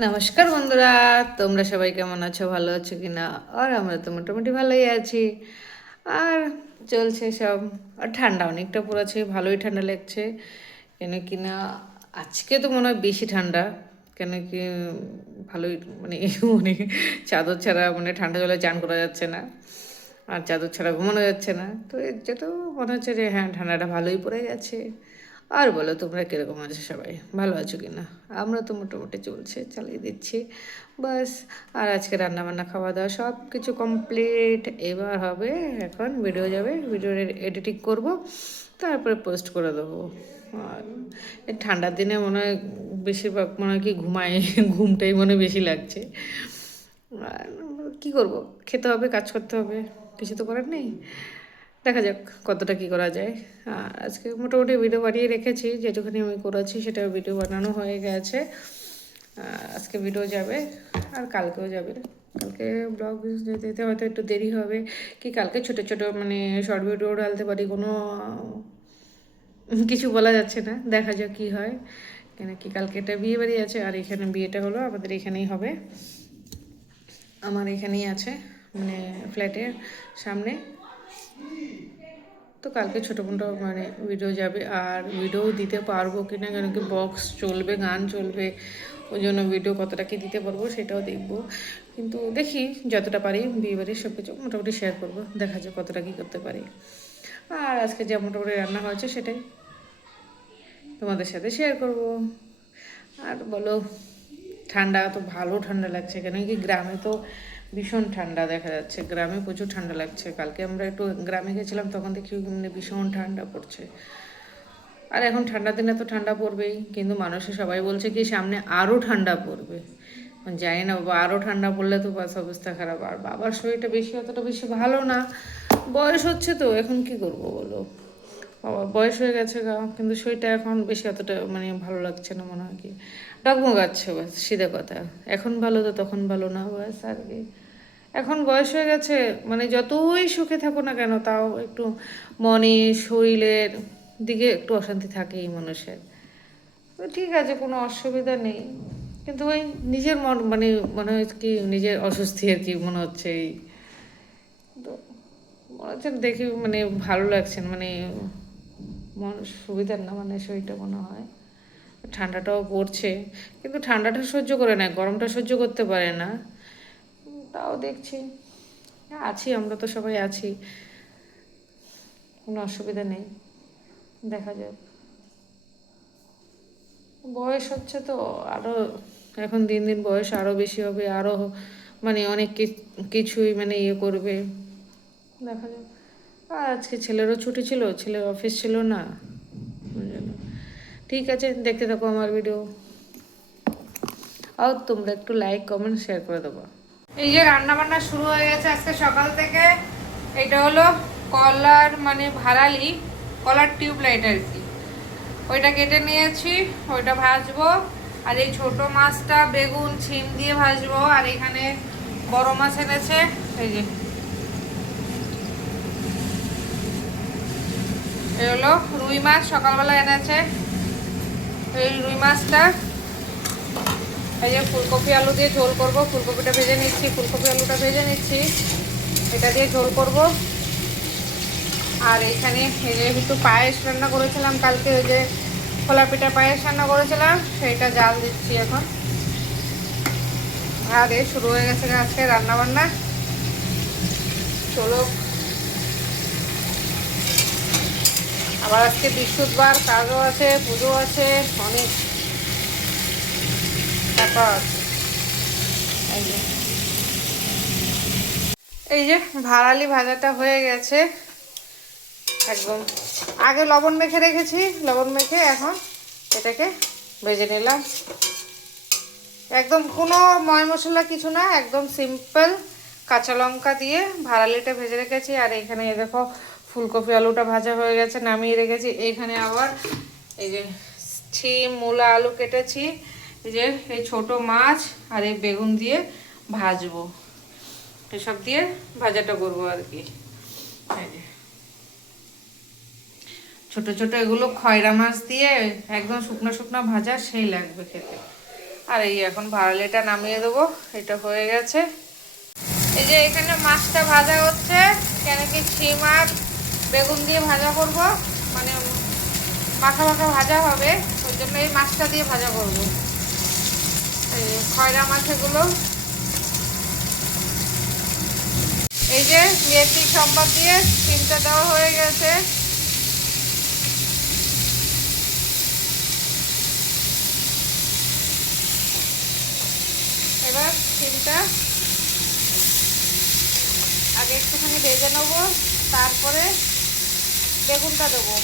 নমস্কার বন্ধুরা, তোমরা সবাই কেমন আছো? ভালো আছো কি না? আর আমরা তো মোটামুটি ভালোই আছি। আর চলছে সব। আর ঠান্ডা অনেকটা পড়েছে, ভালোই ঠান্ডা লাগছে। কেন কি না আজকে তো মনে হয় বেশি ঠান্ডা। কেন কি ভালোই মানে মানে চাদর ছাড়া মানে ঠান্ডা জলে চান করা যাচ্ছে না, আর চাদর ছাড়া ঘুমানো যাচ্ছে না। তো এর যেহেতু মনে হচ্ছে যে হ্যাঁ, ঠান্ডাটা ভালোই পড়ে গেছে। আর বলো, তোমরা কীরকম আছো? সবাই ভালো আছো কি না? আমরা তো মোটামুটি চলছে, চালিয়ে দিচ্ছি বাস। আর আজকে রান্নাবান্না খাওয়া দাওয়া সব কিছু কমপ্লিট। এবার হবে এখন ভিডিও যাবে, ভিডিওর এডিটিং করব, তারপরে পোস্ট করে দেবো। আর এই ঠান্ডার দিনে মনে হয় বেশিরভাগ মনে হয় কি ঘুমাই, ঘুমটাই মনে হয় বেশি লাগছে। আর কী করবো, খেতে হবে, কাজ করতে হবে, কিছু তো করার নেই। দেখা যাক কতটা কী করা যায়। আর আজকে মোটামুটি ভিডিও বানিয়ে রেখেছি, যেটুখানি আমি করেছি সেটা ভিডিও বানানো হয়ে গেছে। আজকে ভিডিও যাবে, আর কালকেও যাবে। কালকে ব্লগ যেতে যেতে হয়তো একটু দেরি হবে, কি কালকে ছোটো ছোটো মানে শর্ট ভিডিও ঢালতে পারি, কোনো কিছু বলা যাচ্ছে না। দেখা যাক কী হয়। কেন কি কালকে একটা বিয়ে বাড়ি আছে, আর এখানে বিয়েটা হলো আমাদের এখানেই হবে, আমার এখানেই আছে, মানে ফ্ল্যাটের সামনে। তো কালকে ছোটো মোটো মানে ভিডিও যাবে, আর ভিডিও দিতে পারবো কি না, কেন কি বক্স চলবে, গান চলবে, ওই জন্য ভিডিও কতটা কি দিতে পারবো সেটাও দেখবো। কিন্তু দেখি যতটা পারি বিয়েবাড়ির সব কিছু মোটামুটি শেয়ার করবো, দেখা যাক কতটা কী করতে পারি। আর আজকে যা মোটামুটি রান্না হয়েছে সেটাই তোমাদের সাথে শেয়ার করব। আর বলো, ঠান্ডা তো ভালো ঠান্ডা লাগছে, কেন কি গ্রামে তো ভীষণ ঠান্ডা দেখা যাচ্ছে, গ্রামে প্রচুর ঠান্ডা লাগছে। কালকে আমরা একটু গ্রামে গেছিলাম, তখন দেখি মানে ভীষণ ঠান্ডা পড়ছে। আর এখন ঠান্ডার দিনে তো ঠান্ডা পড়বেই, কিন্তু মানুষে সবাই বলছে কি সামনে আরও ঠান্ডা পড়বে। জানি না বাবা, আরও ঠান্ডা পড়লে তো বাস অবস্থা খারাপ। আর বাবার শরীরটা বেশি অতটা বেশি ভালো না, বয়স হচ্ছে তো, এখন কি করবো বলো। বাবা বয়স হয়ে গেছে গা, কিন্তু শরীরটা এখন বেশি অতটা মানে ভালো লাগছে না, মনে হয় কি ডগমগাচ্ছে, বাস সিধে কথা। এখন ভালো তো তখন ভালো না, বাস আর কি। এখন বয়স হয়ে গেছে, মানে যতই সুখে থাকো না কেন, তাও একটু মনে শরীরের দিকে একটু অশান্তি থাকেই মানুষের। তো ঠিক আছে, কোনো অসুবিধা নেই, কিন্তু ওই নিজের মন মানে মনে হয় কি নিজের অস্বস্তি আর কি মনে হচ্ছে। এই তো মনে হচ্ছে দেখি মানে ভালো লাগছে না, মানে মন সুবিধার না, মানে শরীরটা মনে হয়। ঠান্ডাটাও পড়ছে, কিন্তু ঠান্ডাটা সহ্য করে নেয়, গরমটা সহ্য করতে পারে না। তাও দেখছি, আছি, আমরা তো সবাই আছি, কোনো অসুবিধা নেই, দেখা যাক। বয়স হচ্ছে তো আরও, এখন দিন দিন বয়স আরও বেশি হবে, আরও মানে অনেক কিছুই মানে ইয়ে করবে, দেখা যাক। আর আজকে ছেলেরও ছুটি ছিল, ছেলের অফিস ছিল না, ওই জন্য। ঠিক আছে, দেখতে থাকো আমার ভিডিও, আর তোমরা একটু লাইক কমেন্ট শেয়ার করে দেবো। এই যে রান্না বান্না শুরু হয়ে গেছে আজকে সকাল থেকে। এটা হলো কলার মানে ভাড়ালি, কলার টিউবলাইট আর কি, ওইটা কেটে নিয়েছি, ওইটা ভাজবো। আর এই ছোট মাছটা বেগুন ছিম দিয়ে ভাজবো। আর এখানে বড় মাছ এনেছে, এই যে এই হলো রুই মাছ, সকালবেলা এনেছে। এই রুই মাছটা এই যে ফুলকপি আলু দিয়ে ঝোল করব, ফুলকপিটা ভেজে নিচ্ছি, ফুলকপি আলুটা ভেজে নিচ্ছি, এটা দিয়ে ঝোল করব। আর এখানে এই যে একটু পায়েস রান্না করেছিলাম কালকে, ওই যে খোলা পিঠা পায়েস রান্না করেছিলাম, সেইটা জাল দিচ্ছি এখন। আর এ শুরু হয়ে গেছে আজকে রান্না বান্না, চলো। আবার আজকে বৃহস্পতিবার, কাজও আছে, পুজো আছে, অনেক ব্যাপার আছে। এই যে ভাড়ালি ভাজাটা হয়ে গেছে একদম। আগে লবণ মেখে রেখেছি, লবণ মেখে এখন এটাকে ভেজে নিলাম। একদম কোনো ময় মশলা কিছু না, একদম সিম্পল কাঁচা লঙ্কা দিয়ে ভাড়ালিটা ভেজে রেখেছি। আর এখানে দেখো ফুলকপি আলুটা ভাজা হয়ে গেছে, নামিয়ে রেখেছি। এইখানে আবার এই যে শিম মূলা আলু কেটেছি, এই যে এই ছোটো মাছ আর এই বেগুন দিয়ে ভাজবো, এসব দিয়ে ভাজাটা করবো আর কি। এই যে ছোট ছোট এগুলো খয়রা মাছ দিয়ে একদম শুকনো শুকনো ভাজা, সেই লাগবে খেতে। আর এই এখন ভাড়ালিটা নামিয়ে দেবো, এটা হয়ে গেছে। এই যে এখানে মাছটা ভাজা হচ্ছে, কেন কি শিম আর বেগুন দিয়ে ভাজা করব, মানে মাখা মাখা ভাজা হবে, ওই জন্য এই মাছটা দিয়ে ভাজা করব। এই খয়রা মাছ এগুলো। এই যে মেথি সম্বাদ দিয়ে শিমটা দেওয়া হয়ে গেছে। এবার শিমটা আগে একটুখানি ভেজে নেবো, তারপরে বেগুনটা দেবো।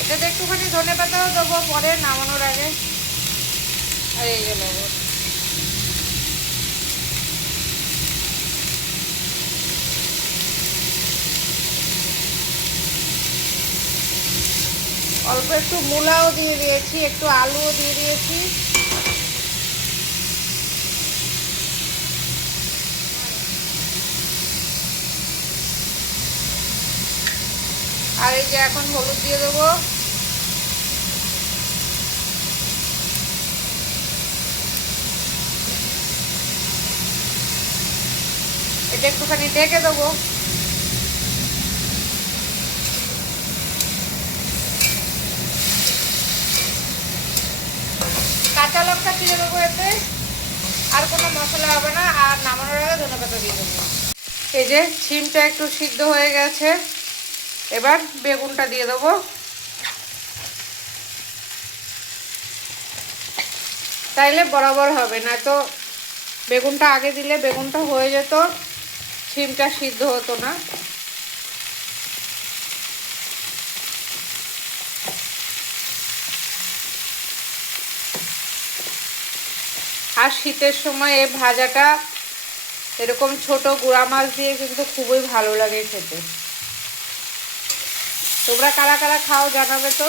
এটাতে একটুখানি ধনে পাতাও দেবো পরে নামানোর আগে। আর এই যে নেবো, অল্প একটু মূলাও দিয়ে দিয়েছি, একটু আলুও দিয়ে দিয়েছি। আর এই যে এখন হলুদ দিয়ে দেবো। এটা একটুখানি ঢেকে দেবো। কাঁচা লঙ্কা চিড়ে দেবো এতে, আর কোনো মশলা হবে না। আর নামানোর আগে ধনেপাতা দিয়ে দেবো। এই যে শিমটা একটু সিদ্ধ হয়ে গেছে, এবার বেগুনটা দিয়ে দেবো। তাইলে বরাবর হবে না, তো বেগুনটা আগে দিলে বেগুনটা হয়ে যেত, শিমটা সিদ্ধ হতো না। আর শীতের সময় এই ভাজাটা এরকম ছোট গুঁড়া মাছ দিয়ে কিন্তু খুবই ভালো লাগে খেতে। তোমরা কারা কারা খাও জানাবে তো,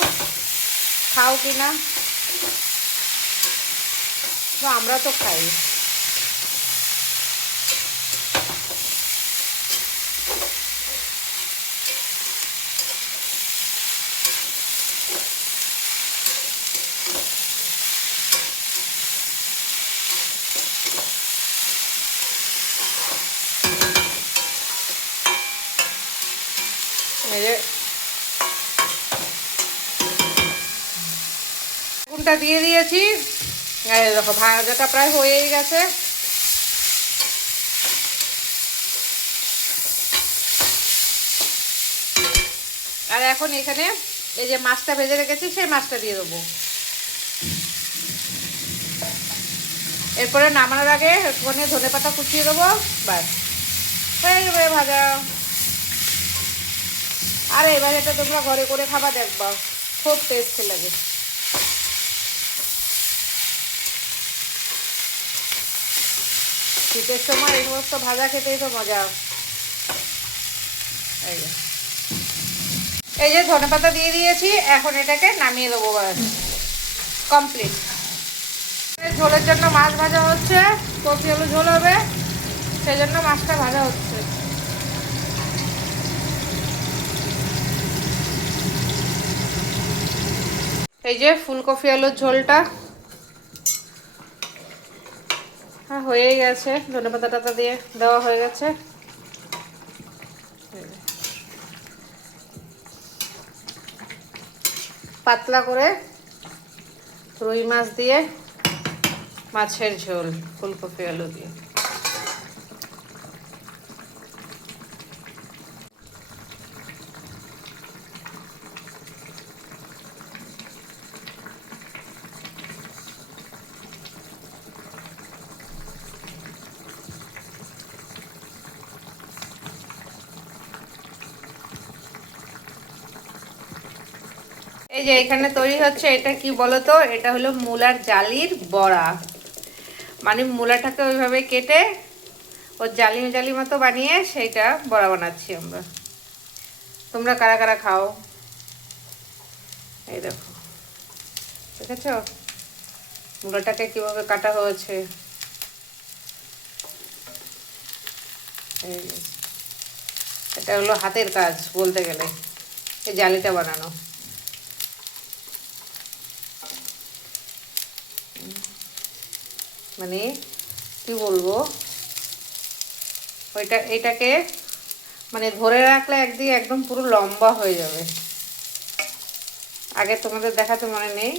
খাও কি না? আমরা তো খাই। বেগুনটা দিয়ে দিয়েছি, দেখো ভাজাটা প্রায় হয়েই গেছে। আর এখন এখানে এই যে মাছটা ভেজে রেখেছি সেই মাছটা দিয়ে দেবো। এরপরে নামানোর আগে একটুখানি ধনেপাতা কুচিয়ে দেবো, ব্যাস হয়ে যাবে ভাজা। আর এবার এটা তোমরা ঘরে করে খাবা, দেখবা খুব টেস্টি লাগে। শীতের সময় এই সমস্ত ভাজা খেতেই তো মজা। এই যে ধনেপাতা দিয়ে দিয়েছি, এখন এটাকে নামিয়ে দেবো, ব্যাস কমপ্লিট। ঝোলের জন্য মাছ ভাজা হচ্ছে, কপি আলু ঝোল হবে, সেই জন্য মাছটা ভাজা হচ্ছে। এই যে ফুলকপি আলুর ঝোলটা হয়েই গেছে, ধনেপাতা টাতা দিয়ে দেওয়া হয়ে গেছে। পাতলা করে রুই মাছ দিয়ে মাছের ঝোল ফুলকপি আলু দিয়ে। এই যে এখানে তৈরি হচ্ছে, এটা কি বলতো, এটা হলো মূলার জালির বড়া। মানে মূলাটাকে ওইভাবে কেটে ও জালি জালি মতো বানিয়ে সেইটা বড়া বানাচ্ছি আমরা। তোমরা কারা কারা খাও? এই দেখো, দেখেছো? মূলাটাকে কিভাবে কাটা হয়েছে, এই যে। এটা হলো হাতের কাজ বলতে গেলে, এই জালিটা বানানো। মানে কি বলবো, এটাকে মানে ধরে রাখলে একদিকে একদম পুরো লম্বা হয়ে যাবে। আগে তোমাদের দেখাতে মনে নেই,